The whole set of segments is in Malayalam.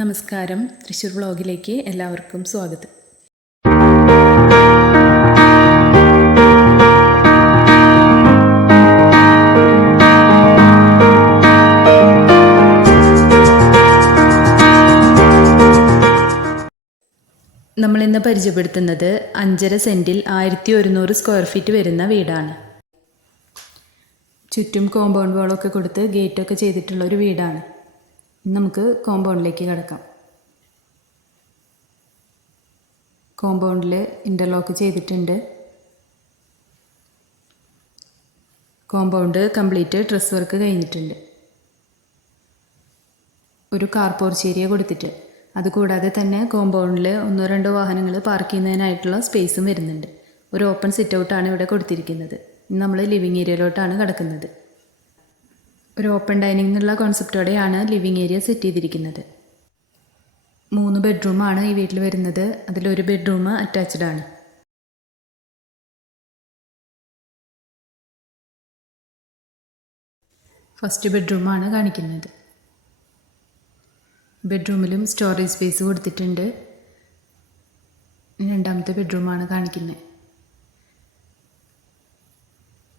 നമസ്കാരം. തൃശ്ശൂർ വ്ളോഗിലേക്ക് എല്ലാവർക്കും സ്വാഗതം. നമ്മളിന്ന് പരിചയപ്പെടുത്തുന്നത് അഞ്ചര സെന്റിൽ ആയിരത്തി ഒരുന്നൂറ് സ്ക്വയർ ഫീറ്റ് വരുന്ന വീടാണ്. ചുറ്റും കോമ്പൗണ്ട് വാളൊക്കെ കൊടുത്ത് ഗേറ്റൊക്കെ ചെയ്തിട്ടുള്ള ഒരു വീടാണ്. നമുക്ക് കോമ്പൗണ്ടിലേക്ക് കിടക്കാം. കോമ്പൗണ്ടിൽ ഇന്റർലോക്ക് ചെയ്തിട്ടുണ്ട്. കോമ്പൗണ്ട് കംപ്ലീറ്റ് ഡ്രസ് വർക്ക് കഴിഞ്ഞിട്ടുണ്ട്. ഒരു കാർ പോർച്ച് ഏരിയ കൊടുത്തിട്ട്. അതുകൂടാതെ തന്നെ കോമ്പൗണ്ടിൽ ഒന്നോ രണ്ടോ വാഹനങ്ങൾ പാർക്ക് ചെയ്യുന്നതിനായിട്ടുള്ള സ്പേസും വരുന്നുണ്ട്. ഒരു ഓപ്പൺ സിറ്റ് ഔട്ടാണ് ഇവിടെ കൊടുത്തിരിക്കുന്നത്. നമ്മൾ ലിവിങ് ഏരിയയിലോട്ടാണ് കിടക്കുന്നത്. ഒരു ഓപ്പൺ ഡൈനിങ് എന്നുള്ള കോൺസെപ്റ്റോടെയാണ് ലിവിങ് ഏരിയ സെറ്റ് ചെയ്തിരിക്കുന്നത്. മൂന്ന് ബെഡ്റൂമാണ് ഈ വീട്ടിൽ വരുന്നത്. അതിലൊരു ബെഡ്റൂം അറ്റാച്ച്ഡ് ആണ്. ഫസ്റ്റ് ബെഡ്റൂമാണ് കാണിക്കുന്നത്. ബെഡ്റൂമിലും സ്റ്റോറേജ് സ്പേസ് കൊടുത്തിട്ടുണ്ട്. രണ്ടാമത്തെ ബെഡ്റൂമാണ് കാണിക്കുന്നത്.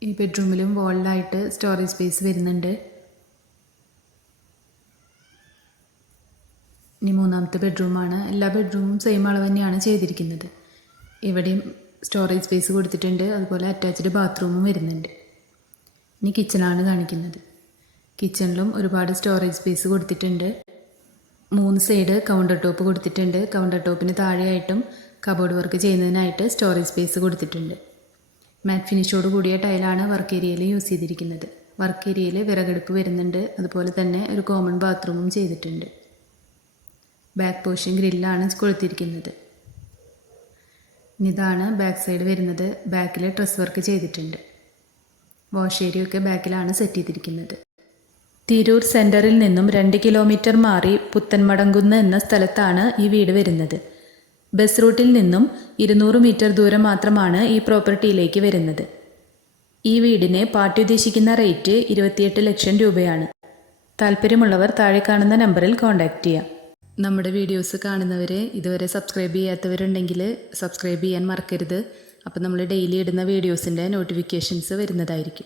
ഈ ബെഡ്റൂമിലും വോളിലായിട്ട് സ്റ്റോറേജ് സ്പേസ് വരുന്നുണ്ട്. ഇനി മൂന്നാമത്തെ ബെഡ്റൂമാണ് എല്ലാ ബെഡ്റൂമും സെയിം അളവ് തന്നെയാണ് ചെയ്തിരിക്കുന്നത്. ഇവിടെയും സ്റ്റോറേജ് സ്പേസ് കൊടുത്തിട്ടുണ്ട്. അതുപോലെ അറ്റാച്ച്ഡ് ബാത്റൂമും വരുന്നുണ്ട്. ഇനി കിച്ചണാണ് കാണിക്കുന്നത്. കിച്ചണിലും ഒരുപാട് സ്റ്റോറേജ് സ്പേസ് കൊടുത്തിട്ടുണ്ട്. മൂന്ന് സൈഡ് കൗണ്ടർ ടോപ്പ് കൊടുത്തിട്ടുണ്ട്. കൗണ്ടർ ടോപ്പിന് താഴെയായിട്ടും കബോർഡ് വർക്ക് ചെയ്യുന്നതിനായിട്ട് സ്റ്റോറേജ് സ്പേസ് കൊടുത്തിട്ടുണ്ട്. മാറ്റ് ഫിനിഷോട് കൂടിയ ടൈലാണ് വർക്ക് ഏരിയയിൽ യൂസ് ചെയ്തിരിക്കുന്നത്. വർക്ക് ഏരിയയിൽ വിറകടുപ്പ് വരുന്നുണ്ട്. അതുപോലെ തന്നെ ഒരു കോമൺ ബാത്റൂമും ചെയ്തിട്ടുണ്ട്. ബാക്ക് പോർഷൻ ഗ്രില്ലാണ് കൊളുത്തിരിക്കുന്നത്. ഇതാണ് ബാക്ക് സൈഡ് വരുന്നത്. ബാക്കിൽ ഡ്രസ് വർക്ക് ചെയ്തിട്ടുണ്ട്. വാഷ് ഏരിയ ഒക്കെ ബാക്കിലാണ് സെറ്റ് ചെയ്തിരിക്കുന്നത്. തിരൂർ സെന്ററിൽ നിന്നും രണ്ട് കിലോമീറ്റർ മാറി പുത്തൻമടങ്കുന്ന് എന്ന സ്ഥലത്താണ് ഈ വീട് വരുന്നത്. ബസ് റൂട്ടിൽ നിന്നും ഇരുന്നൂറ് മീറ്റർ ദൂരം മാത്രമാണ് ഈ പ്രോപ്പർട്ടിയിലേക്ക് വരുന്നത്. ഈ വീടിന് പാർട്ടി ഉദ്ദേശിക്കുന്ന റേറ്റ് ഇരുപത്തിയെട്ട് ലക്ഷം രൂപയാണ്. താല്പര്യമുള്ളവർ താഴെ കാണുന്ന നമ്പറിൽ കോൺടാക്റ്റ് ചെയ്യാം. നമ്മുടെ വീഡിയോസ് കാണുന്നവർ ഇതുവരെ സബ്സ്ക്രൈബ് ചെയ്യാത്തവരുണ്ടെങ്കിൽ സബ്സ്ക്രൈബ് ചെയ്യാൻ മറക്കരുത്. അപ്പോൾ നമ്മൾ ഡെയിലി ഇടുന്ന വീഡിയോസിന്റെ നോട്ടിഫിക്കേഷൻസ് വരുന്നതായിരിക്കും.